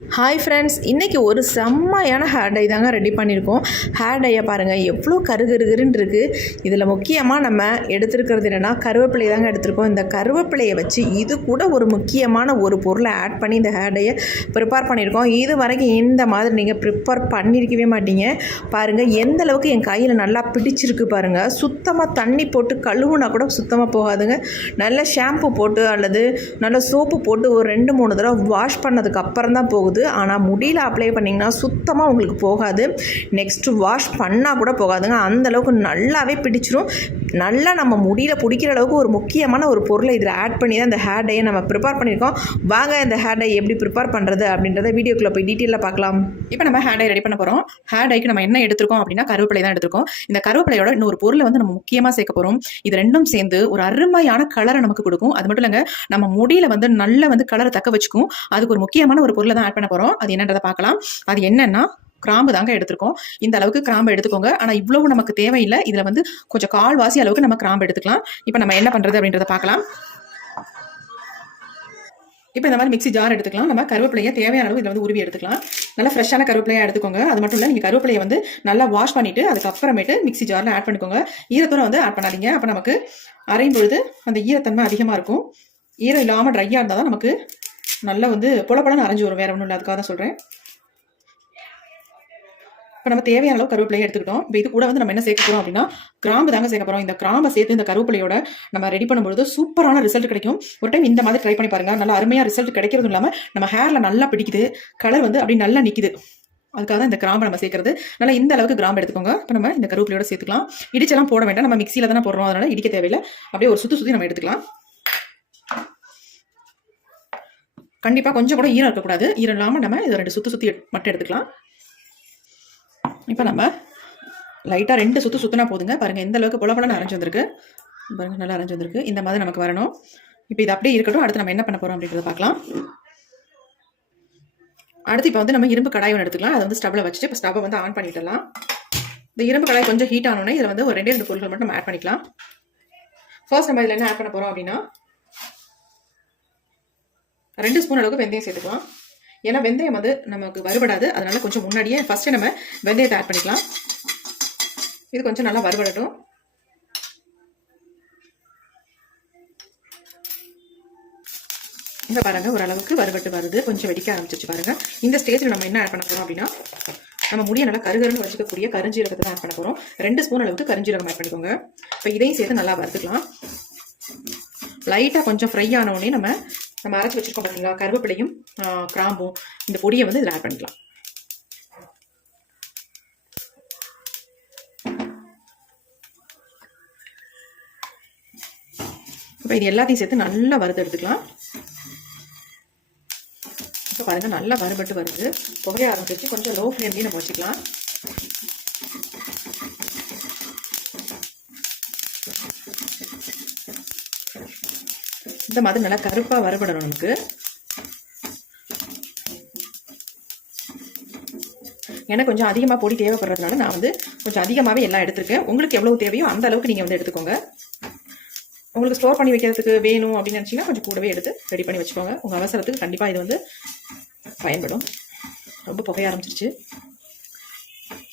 Hi friends, இன்றைக்கி ஒரு செம்மையான ஹேர் டை தாங்க ரெடி பண்ணியிருக்கோம். ஹேர் டையை பாருங்கள் எவ்வளோ கருகருன்னு இருக்குது. இதில் முக்கியமாக நம்ம எடுத்துருக்கிறது என்னென்னா கருவேப்பிலை தாங்க எடுத்திருக்கோம். இந்த கருவேப்பிலையை வச்சு இது கூட ஒரு முக்கியமான ஒரு பொருளை ஆட் பண்ணி இந்த ஹேர் டையை ப்ரிப்பேர் பண்ணியிருக்கோம். இது வரைக்கும் இந்த மாதிரி நீங்கள் ப்ரிப்பேர் பண்ணியிருக்கவே மாட்டீங்க. பாருங்கள் எந்த அளவுக்கு என் கையில் நல்லா பிடிச்சிருக்கு பாருங்கள். சுத்தமாக தண்ணி போட்டு கழுவுனா கூட சுத்தமாக போகாதுங்க. நல்ல ஷாம்பு போட்டு அல்லது நல்ல சோப்பு போட்டு ஒரு 2-3 தடவை வாஷ் பண்ணதுக்கு அப்புறம் தான் போகுது. ஆனால் முடியில் அப்ளை பண்ணிங்கன்னா சுத்தமாக உங்களுக்கு போகாது. நெக்ஸ்ட்டு வாஷ் பண்ணால் கூட போகாதுங்க. அந்தளவுக்கு நல்லாவே பிடிச்சிரும். நல்லா நம்ம முடியில் பிடிக்கிற அளவுக்கு ஒரு முக்கியமான ஒரு பொருளை இதில் ஆட் பண்ணி தான் இந்த ஹேர் டையை நம்ம ப்ரிப்பேர் பண்ணியிருக்கோம். வாங்க இந்த ஹேர் டை எப்படி ப்ரிப்பேர் பண்ணுறது அப்படின்றத வீடியோக்குள்ளே போய் டீட்டெயிலாக பார்க்கலாம். இப்போ நம்ம ஹேர் டை ரெடி பண்ண போகிறோம். ஹேர் டைக்கு நம்ம என்ன எடுத்துருக்கோம் அப்படின்னா கருவேப்பிலை தான் எடுத்துருக்கோம். இந்த கருவேப்பிலையோட இன்னொரு பொருளை வந்து நம்ம முக்கியமாக சேர்க்க போகிறோம். இது ரெண்டும் சேர்ந்து ஒரு அருமையான கலரை நமக்கு கொடுக்கும். அது மட்டும் இல்லைங்க, நம்ம முடியில் வந்து நல்ல வந்து கலரை தக்க வச்சுக்கும். அதுக்கு ஒரு முக்கியமான ஒரு பொருளை தான் ஆட் பண்ண போகிறோம். அது என்னன்றதை பார்க்கலாம். அது என்னன்னா கிராம்பு தாங்க எடுத்துருக்கோம். இந்த அளவுக்கு கிராம்பு எடுத்துக்கோங்க. ஆனால் இவ்வளவு நமக்கு தேவையில்லை. இதில் வந்து கொஞ்சம் கால்வாசி அளவுக்கு நம்ம கிராம்பு எடுத்துக்கலாம். இப்போ நம்ம என்ன பண்ணுறது அப்படின்றத பார்க்கலாம். இப்போ இந்த மாதிரி மிக்ஸி ஜார் எடுத்துக்கலாம். நம்ம கருவேப்பிலையை தேவையான அளவு இதில் வந்து உருவி எடுத்துக்கலாம். நல்லா ஃப்ரெஷ்ஷான கருவேப்பிலையாக எடுத்துக்கோங்க. அது மட்டும் இல்லை, நீங்கள் கருவேப்பிலையை வந்து நல்லா வாஷ் பண்ணிவிட்டு அதுக்கப்புறமேட்டு மிக்ஸி ஜாரில் ஆட் பண்ணிக்கோங்க. ஈரத்தோட வந்து ஆட் பண்ணாதீங்க. அப்போ நமக்கு அரையும் பொழுது அந்த ஈரத்தன்மை அதிகமாக இருக்கும். ஈரம் இல்லாமல் ட்ரையாக இருந்தால் தான் நமக்கு நல்லா வந்து பொலப்பொலன்னு அரைஞ்சி வரும். வேறு ஒன்றும் இல்லை, அதுக்காக தான் சொல்கிறேன். இப்போ நம்ம தேவையான அளவு கருவேப்பிலையை எடுத்துக்கிட்டோம். இப்போ இது கூட வந்து நம்ம என்ன சேர்க்க போகிறோம் அப்படின்னா கிராம்பு தாங்க சேர்க்க போகிறோம். இந்த கிராம்பை சேர்த்து இந்த கருவேப்பிலையோட நம்ம ரெடி பண்ணும்போது சூப்பரான ரிசல்ட் கிடைக்கும். ஒரு டைம் இந்த மாதிரி ட்ரை பண்ணி பாருங்கள். நல்லா அருமையாக ரிசல்ட் கிடைக்கிறதும் இல்லாமல் நம்ம ஹேரில் நல்லா பிடிக்குது, கலர் வந்து அப்படி நல்லா நிற்கிது. அதுக்காக தான் இந்த கிராம்பை நம்ம சேர்க்கறது. நல்லா இந்த அளவுக்கு கிராம்பு எடுத்துக்கோங்க. இப்போ நம்ம இந்த கருவேப்பிலையோட சேர்த்துக்கலாம். இடிச்செல்லாம் போட வேண்டாம், நம்ம மிக்சியில் தானே போடுறோம், அதனால் இடிக்க தேவையில்லை. அப்படியே ஒரு சுற்றி நம்ம எடுத்துக்கலாம். கண்டிப்பாக கொஞ்சம் கூட ஈரம் இருக்கக்கூடாது. ஈரம் இல்லாமல் நம்ம இதை 2 சுற்றி மட்டும் எடுத்துக்கலாம். இப்போ நம்ம லைட்டாக 2 சுற்றினா போதுங்க. பாருங்கள் எந்த அளவுக்கு பொலப்பொலன்னு அரைஞ்சி வந்திருக்கு. பாருங்கள் நல்லா அரைஞ்சி வந்திருக்கு. இந்த மாதிரி நமக்கு வரணும். இப்போ இது அப்படியே இருக்கட்டும். அடுத்து நம்ம என்ன பண்ண போகிறோம் அப்படின்றத பார்க்கலாம். அடுத்து இப்போ வந்து நம்ம இரும்பு கடாய் ஒன்று எடுத்துக்கலாம். அதை வந்து ஸ்டவ்வில் வச்சுட்டு இப்போ ஸ்டவ்வை வந்து ஆன் பண்ணிடலாம். இந்த இரும்பு கடாய் கொஞ்சம் ஹீட் ஆனோடனே இதில் வந்து ஒரு 2 பொருட்கள் மட்டும் நம்ம ஆட் பண்ணிக்கலாம். ஃபர்ஸ்ட் நம்ம இதில் என்ன ஆட் பண்ண போகிறோம் அப்படின்னா 2 ஸ்பூன் அளவுக்கு வெந்தயம் சேர்த்துக்கலாம். ஏன்னா வெந்தயம் வந்து நமக்கு வறுபடாது, அதனால கொஞ்சம் முன்னாடியே ஃபர்ஸ்ட் நம்ம வெந்தயத்தை ஆட் பண்ணிக்கலாம். இது கொஞ்சம் நல்லா வறுபடட்டும். இந்த பாருங்க ஓரளவுக்கு வறுபட்டு வருது, கொஞ்சம் வெடிக்க ஆரம்பிச்சிச்சு பாருங்க. இந்த ஸ்டேஜில் நம்ம என்ன ஆட் பண்ண போறோம் அப்படின்னா நம்ம முடிய நல்லா கருகருன்னு வச்சுக்கக்கூடிய கருஞ்சீரகத்தை தான் ஆட் பண்ண போறோம். 2 ஸ்பூன் அளவுக்கு கருஞ்சீரகம் ஆட் பண்ணிக்கோங்க. இப்போ இதையும் சேர்த்து நல்லா வறுத்துக்கலாம். லைட்டாக கொஞ்சம் ஃப்ரை ஆன உடனே நம்ம அரைச்சி வச்சிருக்கோம் பார்த்தீங்களா கருவேப்பிலையும் கிராம்பும், இந்த பொடியை வந்து இதில் ஆட் பண்ணிக்கலாம். இப்போ இது எல்லாத்தையும் சேர்த்து நல்லா வறுத்து எடுத்துக்கலாம். இப்போ பாருங்க நல்லா வறுபட்டு வருது, புகைய ஆரம்பிச்சிருச்சு. கொஞ்சம் லோ ஃப்ளேம்லேயும் நம்ம வச்சுக்கலாம். இந்த மாதிரி நல்லா கருப்பாக வறுபடணும் நமக்கு. எனக்கு கொஞ்சம் அதிகமாக பொடி தேவைப்படுறதுனால நான் வந்து கொஞ்சம் அதிகமாகவே எல்லாம் எடுத்துருக்கேன். உங்களுக்கு எவ்வளவு தேவையோ அந்த அளவுக்கு நீங்கள் வந்து எடுத்துக்கோங்க. உங்களுக்கு ஸ்டோர் பண்ணி வைக்கிறதுக்கு வேணும் அப்படின்னு நினச்சிங்கன்னா கொஞ்சம் கூடவே எடுத்து ரெடி பண்ணி வச்சுக்கோங்க. உங்கள் அவசரத்துக்கு கண்டிப்பாக இது வந்து பயன்படும். ரொம்ப புகைய ஆரம்பிச்சிருச்சு.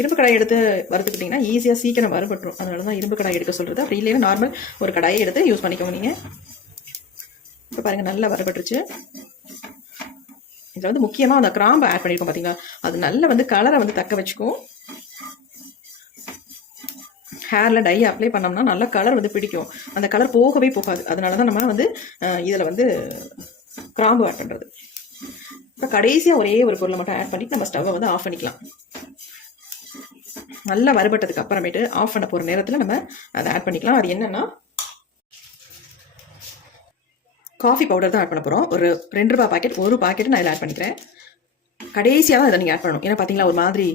இரும்பு கடாயை எடுத்து வறுத்துக்கிட்டிங்கன்னா ஈஸியாக சீக்கிரம் வறுபட்டுரும். அதனால தான் இரும்பு கடாய் எடுக்க சொல்கிறது. அப்படி இல்லைன்னா நார்மல் ஒரு கடாயை எடுத்து யூஸ் பண்ணிக்கோங்க நீங்கள். இப்போ பாருங்கள் நல்லா வறுபட்டுருச்சு. இதில் வந்து முக்கியமாக அந்த கிராம்பை ஆட் பண்ணியிருக்கோம் பார்த்தீங்களா, அது நல்ல வந்து கலரை வந்து தக்க வச்சுக்கும். ஹேரில் டை அப்ளை பண்ணோம்னா நல்லா கலர் வந்து பிடிக்கும். அந்த கலர் போகவே போகாது. அதனால தான் நம்ம வந்து இதில் வந்து கிராம்பு ஆட் பண்ணுறது. இப்போ கடைசியாக ஒரே ஒரு பொருளை மட்டும் ஆட் பண்ணிட்டு நம்ம ஸ்டவ்வை வந்து ஆஃப் பண்ணிக்கலாம். நல்லா வறுபட்டதுக்கு அப்புறமேட்டு ஆஃப் பண்ண போகிற நேரத்தில் நம்ம அதை ஆட் பண்ணிக்கலாம். அது என்னென்னா காஃபி பவுடர் தான் ஆட் பண்ண போகிறோம். ஒரு 2 ரூபாய் பாக்கெட், ஒரு பாக்கெட் நான் இதில் ஆட் பண்ணிக்கிறேன். கடைசியாக தான் இதை நீங்கள் ஆட் பண்ணணும். ஏன்னா பார்த்தீங்களா ஒரு மாதிரி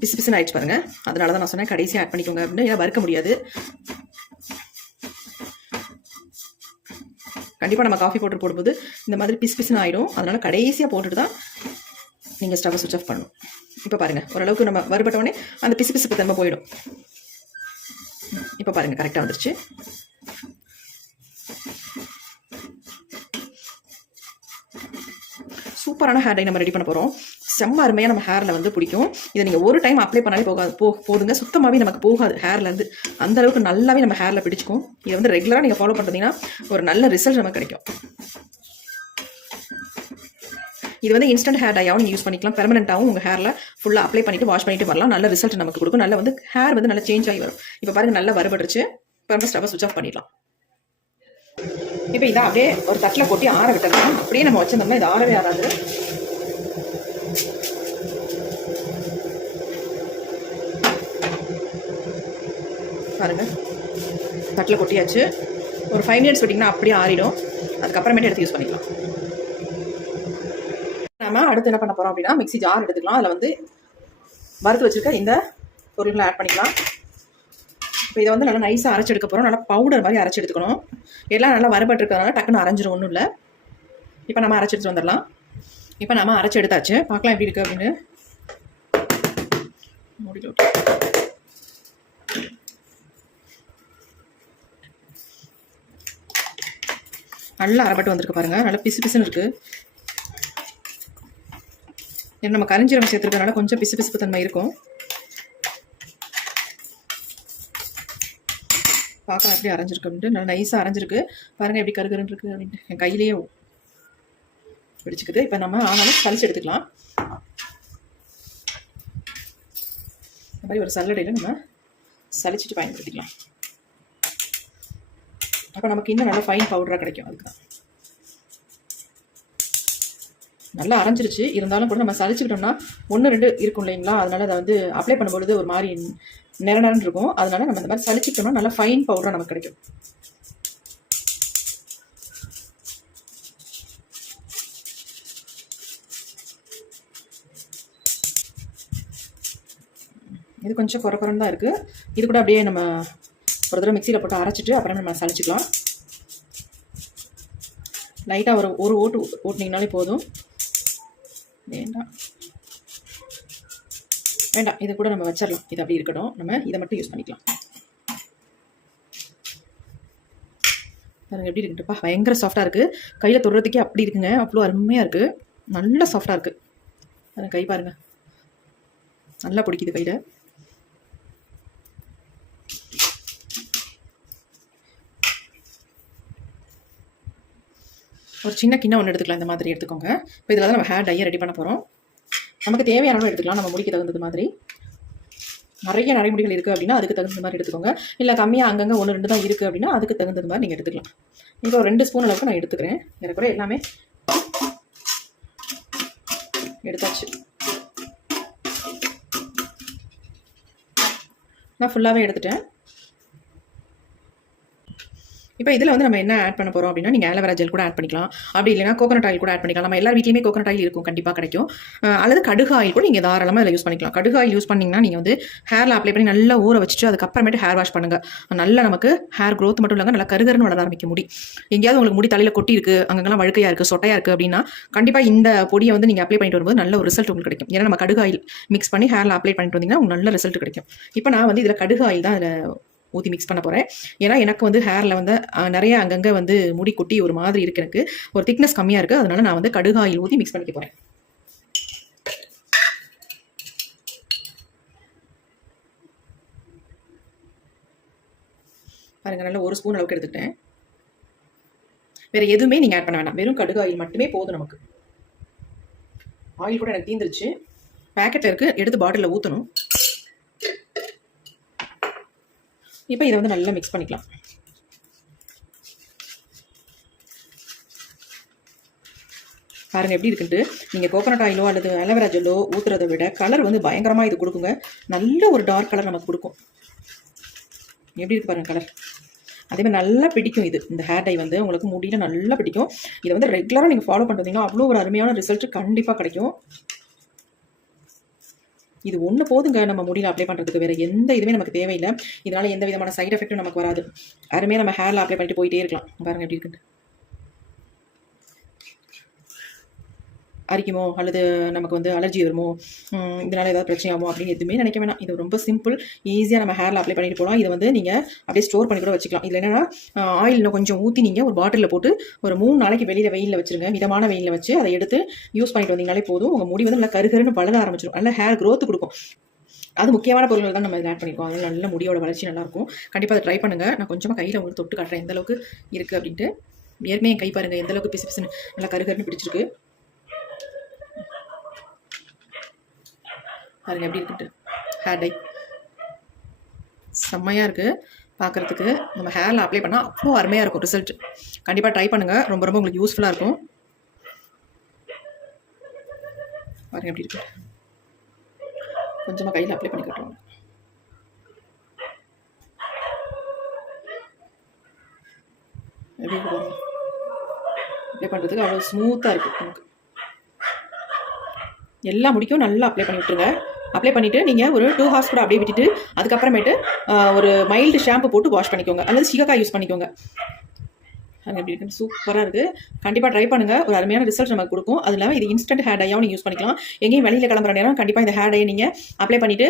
பிசு பிசுன்னு ஆயிடுச்சு பாருங்கள். அதனால தான் நான் சொன்னேன் கடைசியாக ஆட் பண்ணிக்கோங்க அப்படின்னு. ஏன்னா வறுக்க முடியாது. கண்டிப்பாக நம்ம காஃபி பவுடர் போடும்போது இந்த மாதிரி பிசு பிசுன்னு ஆகிடும். அதனால கடைசியாக போட்டுட்டு தான் நீங்கள் ஸ்டவ்வை சுவிட்ச் ஆஃப் பண்ணணும். இப்போ பாருங்கள் ஓரளவுக்கு நம்ம வறுபட்டோடனே அந்த பிசு பிசுப்பு தன்மை போயிடும். இப்போ பாருங்கள் கரெக்டாக வந்துருச்சு. சூப்பரான ஹேர் டை நம்ம ரெடி பண்ண போகிறோம். செம்ம அருமையாக நம்ம ஹேரில் வந்து பிடிக்கும். இதை நீங்கள் ஒரு டைம் அப்ளை பண்ணாலே போதுங்க. சுத்தமாகவே நமக்கு போகாது ஹேர்லேருந்து. அந்த அளவுக்கு நல்லாவே நம்ம ஹேரில் பிடிச்சிக்கும். இதை வந்து ரெகுலராக நீங்கள் ஃபாலோ பண்ணுறீங்கன்னா ஒரு நல்ல ரிசல்ட் நமக்கு கிடைக்கும். இது வந்து இன்ஸ்டன்ட் ஹேர் டையாகவும் நீங்கள் யூஸ் பண்ணிக்கலாம். பெர்மனெண்ட்டாகவும் உங்கள் ஹேரில் ஃபுல்லாக அப்ளை பண்ணிவிட்டு வாஷ் பண்ணிட்டு வரலாம். நல்ல ரிசல்ட் நமக்கு கொடுக்கும். நல்லா வந்து ஹேர் வந்து நல்லா சேஞ்ச் ஆகி வரும். இப்போ பாருங்கள், நல்லா வரப்பட்டுருச்சு. இப்போ ஸ்டவ்வை சுவிச் ஆஃப் பண்ணிடலாம். இப்போ இதை அப்படியே ஒரு தட்டில் கொட்டி ஆற விட்டுறலாம். அப்படியே நம்ம வச்சிருந்தோம்னா இது ஆறவே ஆறாது. பாருங்கள், தட்டில் கொட்டியாச்சு. ஒரு 5 மினிட்ஸ் விட்டிங்கன்னா அப்படியே ஆறிடும். அதுக்கப்புறமேட்டு எடுத்து யூஸ் பண்ணிக்கலாம். நம்ம அடுத்து என்ன பண்ண போகிறோம் அப்படின்னா, மிக்ஸி ஜார் எடுத்துக்கலாம். அதில் வந்து வறுத்து வச்சுருக்க இந்த பொருள்களை ஆட் பண்ணிக்கலாம். இப்போ இதை வந்து நல்லா நைஸாக அரைச்சி எடுக்க போகிறோம். நல்லா பவுடர் மாதிரி அரைச்சி எடுத்துக்கணும். எல்லாம் நல்லா வரப்பட்டுருக்கிறதுனால டக்குன்னு அரைஞ்சிரும், ஒன்றும் இல்லை. இப்போ நம்ம அரைச்சி எடுத்துட்டு வந்துடலாம். இப்போ நம்ம அரைச்சி எடுத்தாச்சு. பார்க்கலாம் எப்படி இருக்குது அப்படின்னு. நல்லா அரைப்பட்டு வந்திருக்கு பாருங்கள். நல்லா பிசு பிசுன்னு இருக்குது. ஏன்னா நம்ம கரிஞ்சீரகம் சேர்த்துருக்கனால கொஞ்சம் பிசு பிசுப்பு தன்மை இருக்கும். பார்க்கலாம் எப்படி அரைஞ்சிருக்கு அப்படின்ட்டு. நல்லா நைஸாக அரைஞ்சிருக்கு பாருங்கள். எப்படி கருகருன்னு இருக்குது அப்படின்ட்டு என் கையிலேயே பிடிச்சிக்குது. இப்போ நம்ம ஆனாலும் சளிச்சு எடுத்துக்கலாம். இந்த மாதிரி ஒரு சல்லடையில் நம்ம சளிச்சிட்டு பயன்படுத்திக்கலாம். அப்போ நமக்கு இன்னும் நல்லா ஃபைன் பவுடராக கிடைக்கும். அதுக்கு தான் நல்லா அரைஞ்சிருச்சு. இருந்தாலும் கூட நம்ம சளிச்சுக்கிட்டோம்னா 1-2 இருக்கும் இல்லைங்களா, அதனால அதை வந்து அப்ளை பண்ணும்பொழுது ஒரு மாதிரி நிறன்னு இருக்கும். அதனால நம்ம இந்த மாதிரி சளிச்சுக்கிட்டோம்னா நல்லா ஃபைன் பவுடராக நமக்கு கிடைக்கும். இது கொஞ்சம் குறக்குறன்னு தான் இருக்குது. இது கூட அப்படியே நம்ம ஒரு தடவை மிக்சியில் போட்டு அரைச்சிட்டு அப்புறம் நம்ம சளிச்சிக்கலாம். லைட்டாக ஒரு ஓட்டு ஓட்டினீங்கனாலே போதும். வேண்டாம், இதை கூட நம்ம வச்சிடலாம். இது அப்படி இருக்கட்டும். நம்ம இதை மட்டும் யூஸ் பண்ணிக்கலாம். பாருங்க எப்படி இருக்குப்பா, பயங்கர சாஃப்டாக இருக்குது. கையில் தொடுறதுக்கே அப்படி இருக்குங்க. அவ்வளோ அருமையாக இருக்குது. நல்லா சாஃப்டாக இருக்குது. பாருங்க, கை பாருங்கள், நல்லா பிடிக்குது கையில். ஒரு சின்ன கிண்ணம் ஒன்று எடுத்துக்கலாம். இந்த மாதிரி எடுத்துக்கோங்க. இப்போ இதில் தான் நம்ம ஹேர் டையை ரெடி பண்ண போகிறோம். நமக்கு தேவையான அளவு எடுத்துக்கலாம். நம்ம முடிக்கு தகுந்தது மாதிரி. நிறைய நடைமுடிகள் இருக்குது அப்படின்னா அதுக்கு தகுந்த மாதிரி எடுத்துக்கோங்க. இல்லை கம்மியாக அங்கங்கே 1-2 தான் இருக்குது அப்படின்னா அதுக்கு தகுந்தது மாதிரி நீங்கள் எடுத்துக்கலாம். இப்போ ஒரு 2 ஸ்பூன் அளவுக்கு நான் எடுத்துக்கிறேன். எனக்கு எல்லாமே எடுத்தாச்சு. நான் ஃபுல்லாகவே எடுத்துட்டேன். இப்போ இதில் வந்து நம்ம என்ன ஆட் பண்ண போகிறோம் அப்படின்னா, நீங்கள் ஆலோவேரா ஜெல் கூட ஆட் பண்ணிக்கலாம். அப்படி இல்லைனா கோகனட் ஆயில் கூட ஆட் பண்ணிக்கலாம். நம்ம எல்லார் வீட்லையுமே கோகனட் ஆயில் இருக்கும், கண்டிப்பாக கிடைக்கும். அல்லது கடுகு ஆயில் கூட நீங்கள் தாராளமாக இதில் யூஸ் பண்ணிக்கலாம். கடுகு ஆயில் யூஸ் பண்ணிங்கன்னா நீங்கள் வந்து ஹேரில் அப்ளை பண்ணி நல்லா ஊற வச்சுட்டு அதுக்கப்புறமேட்டு ஹேர் வாஷ் பண்ணுங்கள். நல்லா நமக்கு ஹேர் க்ரோத் மட்டும் இல்லாமல் நல்லா கருகருன்னு வளர ஆரம்பிக்க முடி. எங்கேயாவது உங்களுக்கு முடி தலையில் கொட்டி இருக்குது, அங்கெல்லாம் வழுக்கையாக இருக்குது, சொட்டையாக இருக்குது அப்படின்னா கண்டிப்பாக இந்த பொடியை வந்து நீங்கள் அப்ளை பண்ணிட்டு வரும்போது நல்ல ஒரு ரிசல்ட் உங்களுக்கு கிடைக்கும். ஏன்னா நம்ம கடுகு ஆயில் மிக்ஸ் பண்ணி ஹேரில் அப்ளை பண்ணிட்டு வந்தீங்கன்னா உங்களுக்கு நல்ல ரிசல்ட் கிடைக்கும். இப்போ நான் வந்து இதில் கடுகு ஆயில் தான் அதில் ஊற்றி மிக்ஸ் பண்ண போகிறேன். ஏன்னா எனக்கு வந்து ஹேரில் வந்து நிறைய அங்கங்கே வந்து முடி கொட்டி ஒரு மாதிரி இருக்குது. எனக்கு ஒரு திக்னஸ் கம்மியாக இருக்குது. அதனால நான் வந்து கடுகு ஆயில் ஊற்றி மிக்ஸ் பண்ணிக்க போகிறேன். பாருங்கள், நல்லா 1 ஸ்பூன் அளவுக்கு எடுத்துக்கிட்டேன். வேறு எதுவுமே நீங்கள் ஆட் பண்ண வேண்டாம். வெறும் கடுகு ஆயில் மட்டுமே போதும் நமக்கு. ஆயில் கூட எனக்கு தீந்துருச்சு. பேக்கெட்டில் இருக்குது, எடுத்து பாட்டிலில் ஊற்றணும். இப்போ இதை வந்து நல்லா மிக்ஸ் பண்ணிக்கலாம். பாருங்கள் எப்படி இருக்குன்ட்டு. நீங்கள் கோகனட் ஆயிலோ அல்லது ஆலோவேரா ஜெல்லோ ஊற்றுறதை விட கலர் வந்து பயங்கரமாக இது கொடுக்குங்க. நல்ல ஒரு டார்க் கலர் நமக்கு கொடுக்கும். எப்படி இருக்குது பாருங்கள் கலர். அதேமாதிரி நல்லா பிடிக்கும். இது இந்த ஹேர் டை வந்து உங்களுக்கு முடியல நல்லா பிடிக்கும். இதை வந்து ரெகுலராக நீங்கள் ஃபாலோ பண்ணுறீங்கன்னா அவ்வளோ ஒரு அருமையான ரிசல்ட் கண்டிப்பாக கிடைக்கும். இது ஒன்று போதுங்க நம்ம முடியில் அப்ளை பண்ணுறதுக்கு. வேறு எந்த இதுவுமே நமக்கு தேவையில்லை. இதனால் எந்த விதமான சைட் எஃபெக்ட்டும் நமக்கு வராது. அருமையாக நம்ம ஹேரில் அப்ளை பண்ணிட்டு போயிட்டே இருக்கலாம். பாருங்கள் எப்படி இருக்குன்னு. அரிக்குமோ அல்லது நமக்கு வந்து அலர்ஜி வருமோ, இதனால் ஏதாவது பிரச்சனையாகுமோ அப்படின்னு எதுவுமே நினைக்க வேணாம். இது ரொம்ப சிம்பிள், ஈஸியாக நம்ம ஹேரில் அப்ளை பண்ணிட்டு போகலாம். இதை வந்து நீங்கள் அப்படியே ஸ்டோர் பண்ணி கூட வச்சுக்கலாம். இதில் என்னென்னா ஆயில் இன்னும் கொஞ்சம் ஊற்றி நீங்கள் ஒரு பாட்டிலில் போட்டு ஒரு 3 நாளைக்கு வெளியில் வெயிலில் வச்சுருங்க. மிதமான வெயிலில் வச்சு அதை எடுத்து யூஸ் பண்ணிட்டு வந்தீங்கனாலே போதும். உங்கள் முடி வந்து நல்லா கருகருன்னு வளர ஆரம்பிச்சிடும். நல்லா ஹேர் க்ரோத் கொடுக்கும். அது முக்கியமான பொருட்கள் தான் நம்ம இதில் ஆட் பண்ணியிருக்கோம். அதனால நல்ல முடியோட வளர்ச்சி நல்லாயிருக்கும். கண்டிப்பாக அதை ட்ரை பண்ணுங்கள். நான் கொஞ்சமாக கையில் உங்களுக்கு தொட்டு காட்டுறேன் எந்த அளவுக்கு இருக்குது அப்படின்ட்டு. ஏற்கனவே என் கை பாருங்கள் எந்த அளவுக்கு பிசு பிசுன்னு நல்லா கருகருன்னு பிடிச்சிருக்கு பாருங்கள் எப்படி இருக்குன்ட்டு. ஹேர் டை செம்மையாக இருக்குது பார்க்குறதுக்கு. நம்ம ஹேரில் அப்ளை பண்ணால் அவ்வளோ அருமையாக இருக்கும் ரிசல்ட். கண்டிப்பாக ட்ரை பண்ணுங்கள். ரொம்ப ரொம்ப உங்களுக்கு யூஸ்ஃபுல்லாக இருக்கும். பாருங்கள் எப்படி இருக்கு. கொஞ்சமாக கையில் அப்ளை பண்ணி கட்டுவாங்க. எப்படி இருக்கு பாருங்கள். அப்ளை பண்ணுறதுக்கு அவ்வளோ ஸ்மூத்தாக இருக்குது நமக்கு. எல்லா முடிக்கும் நல்லா அப்ளை பண்ணி விட்டுருங்க. அப்ளை பண்ணிவிட்டு நீங்கள் ஒரு 2 ஹார்ஸ் கூட அப்படியே விட்டுட்டு அதுக்கப்புறமேட்டு ஒரு மைல்டு ஷாம்பு போட்டு வாஷ் பண்ணிக்கோங்க, அல்லது சிகக்காய் யூஸ் பண்ணிக்கோங்க. அது எப்படி இருக்குன்னு சூப்பராக இருக்குது. கண்டிப்பாக ட்ரை பண்ணுங்கள். ஒரு அருமையான ரிசல்ட் நமக்கு கொடுக்கும். அது இல்லாமல் இது இன்ஸ்டன்ட் ஹேர் டையாகவும் நீங்கள் யூஸ் பண்ணிக்கலாம். எங்கேயும் வெளியில் கிளம்புற நேரம் கண்டிப்பாக இந்த ஹேர் டையை நீங்கள் அப்ளை பண்ணிவிட்டு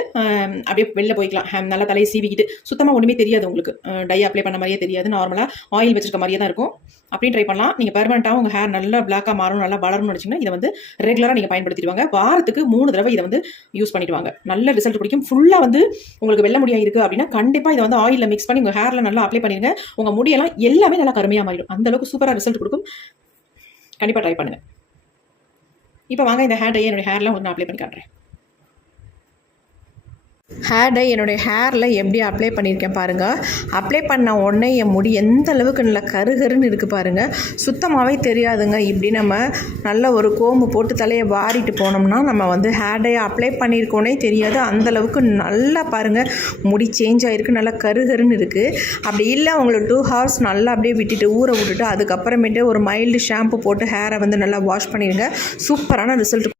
அப்படியே வெளில போய்க்கலாம். நல்லா தலையை சீவிக்கிட்டு சுத்தமாக ஒன்றுமே தெரியாது உங்களுக்கு. டை அப்ளை பண்ண மாதிரியே தெரியாது. நார்மலாக ஆயில் வச்சிருக்க மாதிரியே தான் இருக்கும். அப்படின்னு ட்ரை பண்ணலாம். நீங்கள் பெர்மனெண்ட்டாக உங்கள் ஹேர் நல்லா பிளாக்காக மாறணும், நல்லா வளரணும்னு நினச்சிங்கன்னா இதை வந்து ரெகுலராக நீங்கள் பயன்படுத்திடுவாங்க. வாரத்துக்கு 3 தடவை இதை வந்து யூஸ் பண்ணிட்டு வாங்க. நல்ல ரிசல்ட் பிடிக்கும். ஃபுல்லாக வந்து உங்களுக்கு வெள்ளை முடியாக இருக்குது அப்படின்னா கண்டிப்பாக இதை வந்து ஆயிலில் மிக்ஸ் பண்ணி உங்கள் ஹேரில் நல்லா அப்ளை பண்ணிடுங்க. உங்கள் முடியெல்லாம் எல்லாமே நல்லா கருமையாக மாறிடும். அந்த அளவுக்கு சூப்பராக ரிசல்ட் கொடுக்கும். கண்டிப்பாக ட்ரை பண்ணுங்கள். இப்போ வாங்க இந்த ஹேர் டையை என்னுடைய ஹேரில் உங்களுக்கு நான் அப்ளை பண்ணி காட்டுறேன். ஹேர் டை என்னுடைய ஹேரில் எப்படி அப்ளை பண்ணியிருக்கேன் பாருங்கள். அப்ளை பண்ண உடனே என் முடி எந்த அளவுக்கு நல்லா கருகருன்னு இருக்குது பாருங்கள். சுத்தமாகவே தெரியாதுங்க. இப்படி நம்ம நல்ல ஒரு கோம்பு போட்டு தலையை வாரிட்டு போனோம்னா நம்ம வந்து ஹேர் டை அப்ளை பண்ணியிருக்கோன்னே தெரியாது. அந்தளவுக்கு நல்லா பாருங்கள் முடி சேஞ்ச் ஆகிருக்கு, நல்லா கருகருன்னு இருக்குது. அப்படி இல்லை உங்களுக்கு 2 ஹார்ஸ் நல்லா அப்படியே விட்டுட்டு ஊற விட்டுட்டு அதுக்கப்புறமேட்டு ஒரு மைல்டு ஷாம்பு போட்டு ஹேரை வந்து நல்லா வாஷ் பண்ணிடுங்க. சூப்பரான ரிசல்ட்